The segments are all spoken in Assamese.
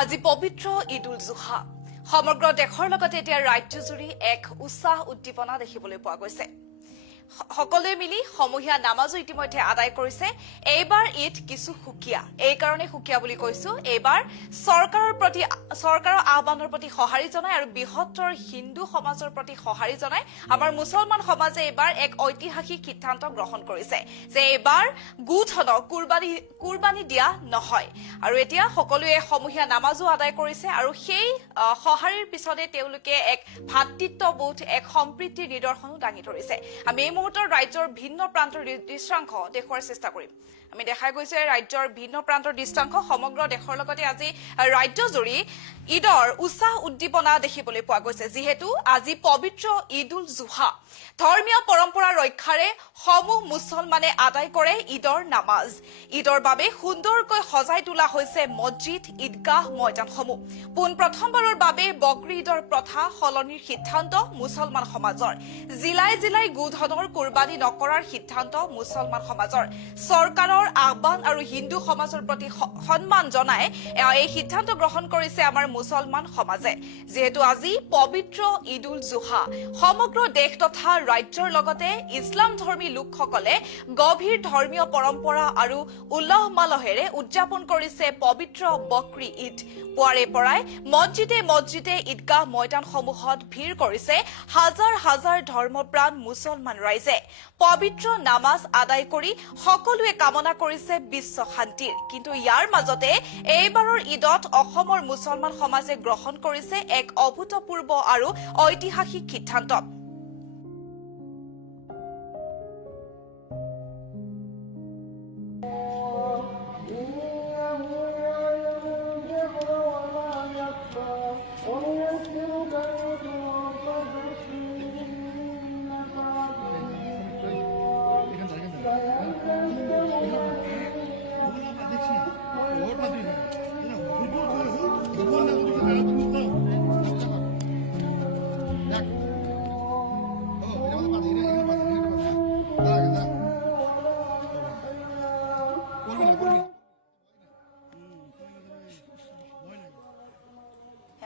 আজি পবিত্ৰ ঈদ উল জুহা সমগ্ৰ দেশৰ লগতে এতিয়া ৰাজ্যজুৰি এক উৎসাহ উদ্দীপনা দেখিবলৈ পোৱা গৈছে। সকলোৱে মিলি সমূহীয়া নামাজো ইতিমধ্যে আদায় কৰিছে। এইবাৰ ঈদ কিছু সুকীয়া, এই কাৰণে সুকীয়া বুলি কৈছো। এইবাৰ চৰকাৰৰ আহ্বানৰ প্ৰতি সঁহাৰি জনাই আৰু বৃহত্তৰ হিন্দু সমাজৰ প্ৰতি সঁহাৰি জনাই আমাৰ মুছলমান সমাজে এইবাৰ এক ঐতিহাসিক সিদ্ধান্ত গ্ৰহণ কৰিছে যে এইবাৰ গোধনক কুৰবানী দিয়া নহয়। আৰু এতিয়া সকলোৱে সমূহীয়া নামাজো আদায় কৰিছে আৰু সেই সঁহাৰিৰ পিছতে তেওঁলোকে এক ভাতৃত্ববোধ, এক সম্প্ৰীতিৰ নিদৰ্শনো দাঙি ধৰিছে। আমি এই মুহূৰ্তৰ ৰাজ্যৰ ভিন্ন প্ৰান্তৰ দৃশ্যাংশ দেখুওৱাৰ চেষ্টা কৰিম। আমি দেখাই গৈছে ৰাজ্যৰ ভিন্ন প্ৰান্তৰ দৃশ্যাংশ সমগ্ৰ দেশৰ লগতে আজি ৰাজ্যজুৰি ঈদৰ উৎসাহ উদ্দীপনা দেখিবলৈ পোৱা গৈছে। যিহেতু আজি পবিত্ৰ ঈদ উল জুহা, ধৰ্মীয় পৰম্পৰা ৰক্ষাৰে সমূহ মুছলমানে আদায় কৰে ঈদৰ নামাজ। ঈদৰ বাবে সুন্দৰকৈ সজাই তোলা হৈছে মছজিদ, ঈদগাহ, ময়দানসমূহ। পোনপ্ৰথমবাৰৰ বাবে বকৰি ঈদৰ প্ৰথা সলনিৰ সিদ্ধান্ত মুছলমান সমাজৰ। জিলাই জিলাই গোধনৰ কুৰবানী নকৰাৰ সিদ্ধান্ত মুছলমান সমাজৰ। চৰকাৰৰ আহ্বান আৰু হিন্দু সমাজৰ প্ৰতি সন্মান জনাই এই সিদ্ধান্ত গ্ৰহণ কৰিছে আমাৰ মুছলমান সমাজে। যিহেতু আজি পবিত্ৰ ঈদ উল জুহা সমগ্ৰ দেশ তথা ৰাজ্যৰ লগতে ইছলাম ধৰ্মী লোকসকলে গভীৰ ধৰ্মীয় পৰম্পৰা আৰু উলহ মালহেৰে উদযাপন কৰিছে পবিত্ৰ বকৰি ঈদ। পুৱাৰে পৰাই মছজিদে ঈদগাহ ময়দানসমূহত ভিৰ কৰিছে হাজাৰ হাজাৰ ধৰ্মপ্ৰাণ মুছলমান ৰাইজে। পবিত্ৰ নামাজ আদায় কৰি সকলোৱে কামনা কৰিছে বিশ্ব শান্তিৰ। কিন্তু ইয়াৰ মাজতে এইবাৰৰ ঈদত অসমৰ মুছলমান সমাজে গ্ৰহণ কৰিছে এক অভূতপূৰ্ব আৰু ঐতিহাসিক সিদ্ধান্ত।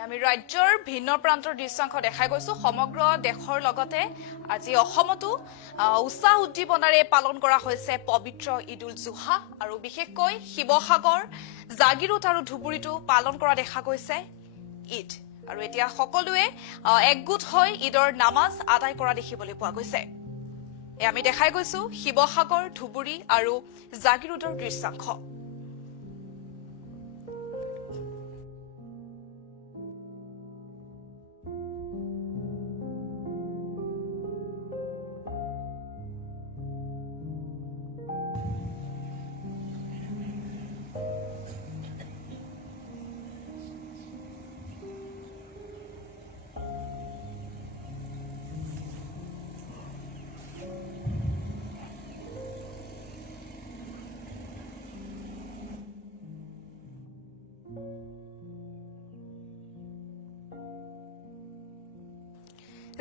আমি ৰাজ্যৰ ভিন্ন প্ৰান্তৰ দৃশ্যাংশ দেখাই গৈছো। সমগ্ৰ দেশৰ লগতে আজি অসমতো উৎসাহ উদ্দীপনাৰে পালন কৰা হৈছে পবিত্ৰ ঈদ উল জুহা আৰু বিশেষকৈ শিৱসাগৰ, জাগিৰোড আৰু ধুবুৰীতো পালন কৰা দেখা গৈছে ঈদ। আৰু এতিয়া সকলোৱে একগোট হৈ ঈদৰ নামাজ আদায় কৰা দেখিবলৈ পোৱা গৈছে। আমি দেখাই গৈছো শিৱসাগৰ, ধুবুৰী আৰু জাগিৰোডৰ দৃশ্যাংশ।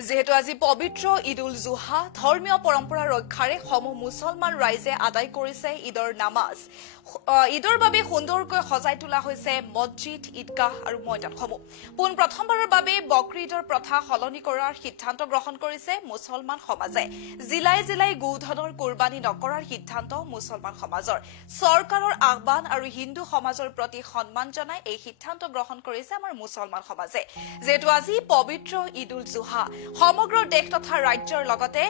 যিহেতু আজি পবিত্ৰ ঈদ উল জুহা, ধৰ্মীয় পৰম্পৰা ৰক্ষাৰে সমূহ মুছলমান ৰাইজে আদায় কৰিছে ঈদৰ নামাজ। ঈদৰ বাবে সুন্দৰকৈ সজাই তোলা হৈছে মছজিদ, ঈদগাহ আৰু ময়দানসমূহ। পোনপ্ৰথমবাৰৰ বাবে বকৰি ঈদৰ প্ৰথা সলনি কৰাৰ সিদ্ধান্ত গ্ৰহণ কৰিছে মুছলমান সমাজে। জিলাই জিলাই গোধনৰ কুৰবানী নকৰাৰ সিদ্ধান্ত মুছলমান সমাজৰ। চৰকাৰৰ আহ্বান আৰু হিন্দু সমাজৰ প্ৰতি সন্মান জনাই এই সিদ্ধান্ত গ্ৰহণ কৰিছে আমাৰ মুছলমান সমাজে। যিহেতু আজি পবিত্ৰ ঈদ উল জুহা সমগ্ৰ দেশ তথা ৰাজ্যৰ লগতে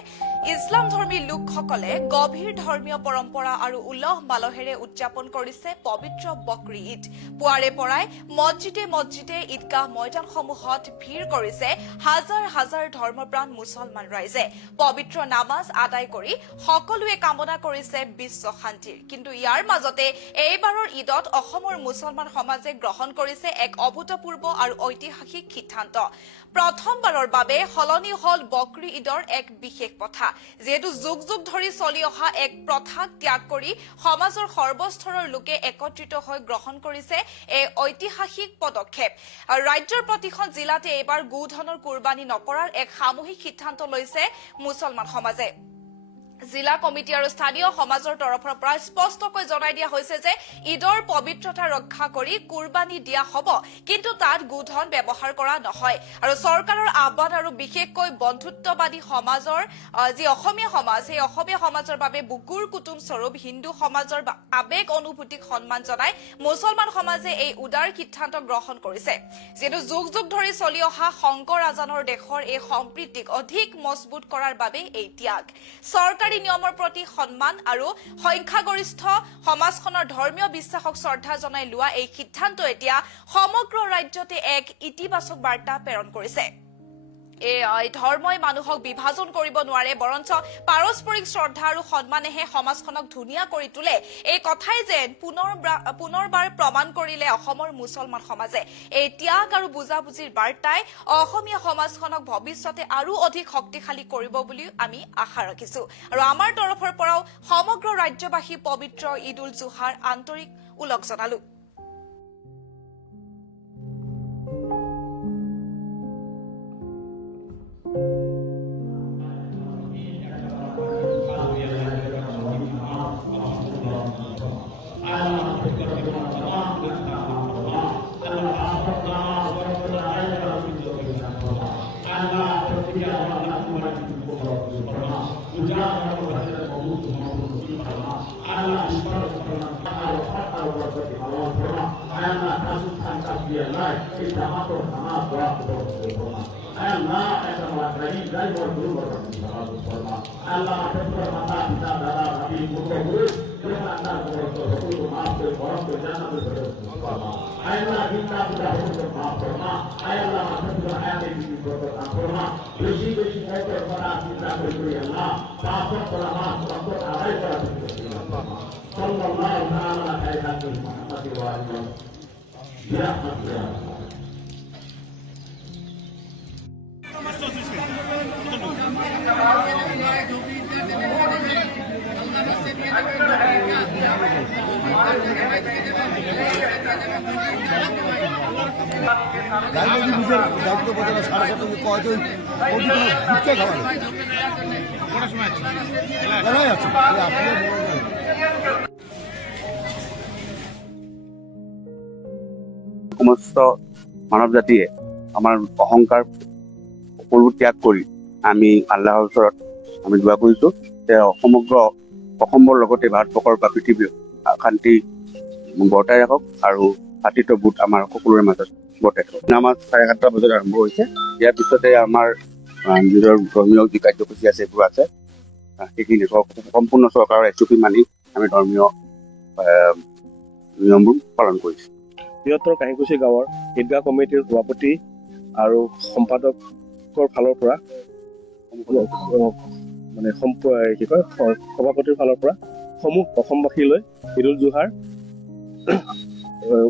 ইছলাম ধৰ্মী লোকসকলে গভীৰ ধৰ্মীয় পৰম্পৰা আৰু উলহ মালহেৰে উদযাপন কৰিছে পবিত্ৰ বকৰি ঈদ। পুৱাৰে পৰাই মছজিদে ঈদগাহ ময়দানসমূহত ভিৰ কৰিছে হাজাৰ হাজাৰ ধৰ্মপ্ৰাণ মুছলমান ৰাইজে। পবিত্ৰ নামাজ আদায় কৰি সকলোৱে কামনা কৰিছে বিশ্ব শান্তিৰ। কিন্তু ইয়াৰ মাজতে এইবাৰৰ ঈদত অসমৰ মুছলমান সমাজে গ্ৰহণ কৰিছে এক অভূতপূৰ্ব আৰু ঐতিহাসিক সিদ্ধান্ত। প্ৰথমবাৰৰ বাবে সলনি হল বকৰি ঈদৰ এক বিশেষ প্ৰথা। যিহেতু যুগ যুগ ধৰি চলি অহা এক প্ৰথাক ত্যাগ কৰি সমাজৰ সৰ্বস্তৰৰ লোকে একত্ৰিত হৈ গ্ৰহণ কৰিছে এই ঐতিহাসিক পদক্ষেপ। ৰাজ্যৰ প্ৰতিখন জিলাতে এইবাৰ গোধনৰ কুৰবানী নকৰাৰ এক সামূহিক সিদ্ধান্ত লৈছে মুছলমান সমাজে। জিলা কমিটি আৰু স্থানীয় সমাজৰ তৰফৰ পৰা স্পষ্টকৈ জনাই দিয়া হৈছে যে ঈদৰ পবিত্ৰতা ৰক্ষা কৰি কুৰবানী দিয়া হ'ব, কিন্তু তাত গোধন ব্যৱহাৰ কৰা নহয়। আৰু চৰকাৰৰ আহ্বান আৰু বিশেষকৈ বন্ধুত্ববাদী সমাজৰ যি অসমীয়া সমাজ, সেই অসমীয়া সমাজৰ বাবে বুকুৰ কুটুম স্বৰূপ হিন্দু সমাজৰ আবেগ অনুভূতিক সন্মান জনাই মুছলমান সমাজে এই উদাৰ সিদ্ধান্ত গ্ৰহণ কৰিছে। যিহেতু যুগ যুগ ধৰি চলি অহা শংকৰ আজানৰ দেশৰ এই সম্প্ৰীতিক অধিক মজবুত কৰাৰ বাবে এই ত্যাগ, চৰকাৰী নিয়মৰ প্ৰতি সন্মান আৰু সংখ্যাগৰিষ্ঠ সমাজখনৰ ধৰ্মীয় বিশ্বাসক শ্ৰদ্ধা জনাই লোৱা এই সিদ্ধান্ত এতিয়া সমগ্ৰ ৰাজ্যতে এক ইতিবাচক বাৰ্তা প্ৰেৰণ কৰিছে। এই ধৰ্মই মানুহক বিভাজন কৰিব নোৱাৰে, বৰঞ্চ পাৰস্পৰিক শ্ৰদ্ধা আৰু সন্মানেহে সমাজখনক ধুনীয়া কৰি তোলে। এই কথাই যেন পুনৰবাৰ প্ৰমাণ কৰিলে অসমৰ মুছলমান সমাজে। এই ত্যাগ আৰু বুজাবুজিৰ বাৰ্তাই অসমীয়া সমাজখনক ভৱিষ্যতে আৰু অধিক শক্তিশালী কৰিব বুলি আমি আশা ৰাখিছো। আৰু আমাৰ তৰফৰ পৰাও সমগ্ৰ ৰাজ্যবাসী পবিত্ৰ ঈদ উল জুহাৰ আন্তৰিক ওলগ জনালো। সমস্ত মানৱ জাতিয়ে আমাৰ অহংকাৰ সকলো ত্যাগ কৰি আমি আল্লাহৰ ওচৰত আমি দোৱা কৰিছো যে সমগ্ৰ অসমৰ লগতে ভাৰতবৰ্ষৰ বা পৃথিৱীৰ শান্তি বৰ্তাই ৰাখক আৰু ভাতৃত্ববোধ আমাৰ সকলোৰে মাজত বৰ্তাই থাকক। নামাজ 7:30 বজাত আৰম্ভ হৈছে। ইয়াৰ পিছতে আমাৰ নিজৰ ধৰ্মীয় যি কাৰ্যসূচী আছে এইবোৰ আছে, সেইখিনি সম্পূৰ্ণ চৰকাৰৰ SOP মানি আমি ধৰ্মীয় নিয়মবোৰ পালন কৰিছোঁ। বৃহত্তৰ কাহিকুচি গাঁৱৰ ঈদগাহ কমিটিৰ সভাপতি আৰু সম্পাদকৰ ফালৰ পৰা সভাপতিৰ ফালৰ পৰা সমূহ অসমবাসীলৈ ঈদ উল জুহাৰ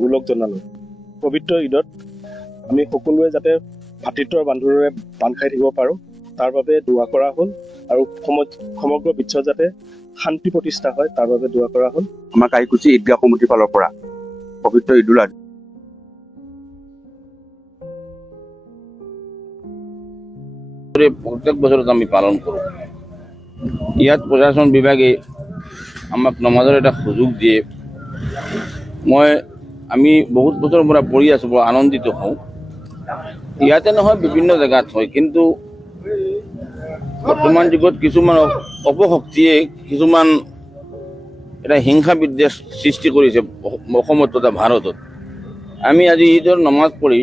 ওলগ জনালো। পবিত্ৰ ঈদত আমি সকলোৱে যাতে ভাতৃত্বৰ বান্ধোনেৰে বান্ধ খাই থাকিব পাৰোঁ তাৰ বাবে দোৱা কৰা হ'ল আৰু সমগ্ৰ বিশ্বত যাতে শান্তি প্ৰতিষ্ঠা হয় তাৰ বাবে দোৱা কৰা হ'ল। আমাৰ কাহিকুচি ঈদগাহ কমিটিৰ ফালৰ পৰা পবিত্ৰ ঈদ উল আজহা প্ৰত্যেক বছৰত আমি পালন কৰোঁ। ইয়াত প্ৰশাসন বিভাগে আমাক নমাজৰ এটা সুযোগ দিয়ে। আমি বহুত বছৰৰ পৰা পঢ়ি আছোঁ, বৰ আনন্দিত হওঁ। ইয়াতে নহয় বিভিন্ন জেগাত হয়, কিন্তু বৰ্তমান যুগত কিছুমান অপশক্তিয়ে কিছুমান এটা হিংসা বিদ্বেষ সৃষ্টি কৰিছে অসমত তথা ভাৰতত। আমি আজি ঈদৰ নমাজ পঢ়ি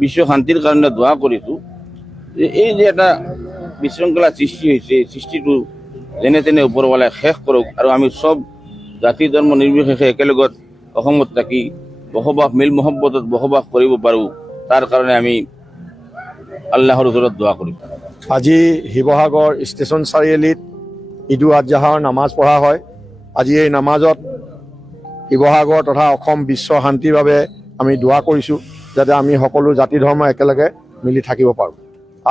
বিশ্ব শান্তিৰ কাৰণে দোৱা কৰিছোঁ যে এই যে এটা বিশৃংখলা সৃষ্টি হৈছে, এই সৃষ্টিটো যেনে তেনে ওপৰৱালাই শেষ কৰক আৰু আমি চব জাতি ধৰ্ম নিৰ্বিশেষে একেলগত অসমত থাকি মিল মহব্বতত বসবাস কৰিব পাৰোঁ, তাৰ কাৰণে আমি আল্লাহৰ ওচৰত দোৱা কৰিম। আজি শিৱসাগৰ ষ্টেচন চাৰিআলিত ঈদ উল আজহাৰ নামাজ পঢ়া হয়। আজি এই নামাজত শিৱসাগৰ তথা অসম বিশ্ব শান্তিৰ বাবে আমি দোৱা কৰিছোঁ যাতে আমি সকলো জাতি ধৰ্ম একেলগে মিলি থাকিব পাৰোঁ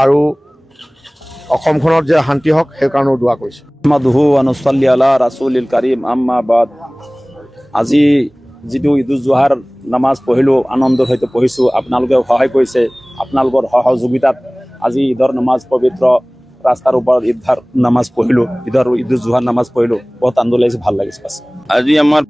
আৰু অসমখনত যে শান্তি হওক সেইকাৰণেও দোৱা কৰিছোঁ। মাদহু আনুছল্লি আলা ৰাছুলিল কাৰিম আম্মা বাদ। আজি যিটো ঈদ উল জুহাৰ নামাজ পঢ়িলোঁ, আনন্দৰ সৈতে পঢ়িছোঁ। আপোনালোকে সহায় কৰিছে, আপোনালোকৰ সহযোগিতাত আজি ঈদৰ নামাজ পবিত্ৰ ৰাস্তাৰ ওপৰত ঈদৰ নামাজ পঢ়িলোঁ ঈদুল জুহাৰ নামাজ পঢ়িলোঁ বহুত আনন্দ লাগিছে ভাল লাগিছে বাছ আজি আমাৰ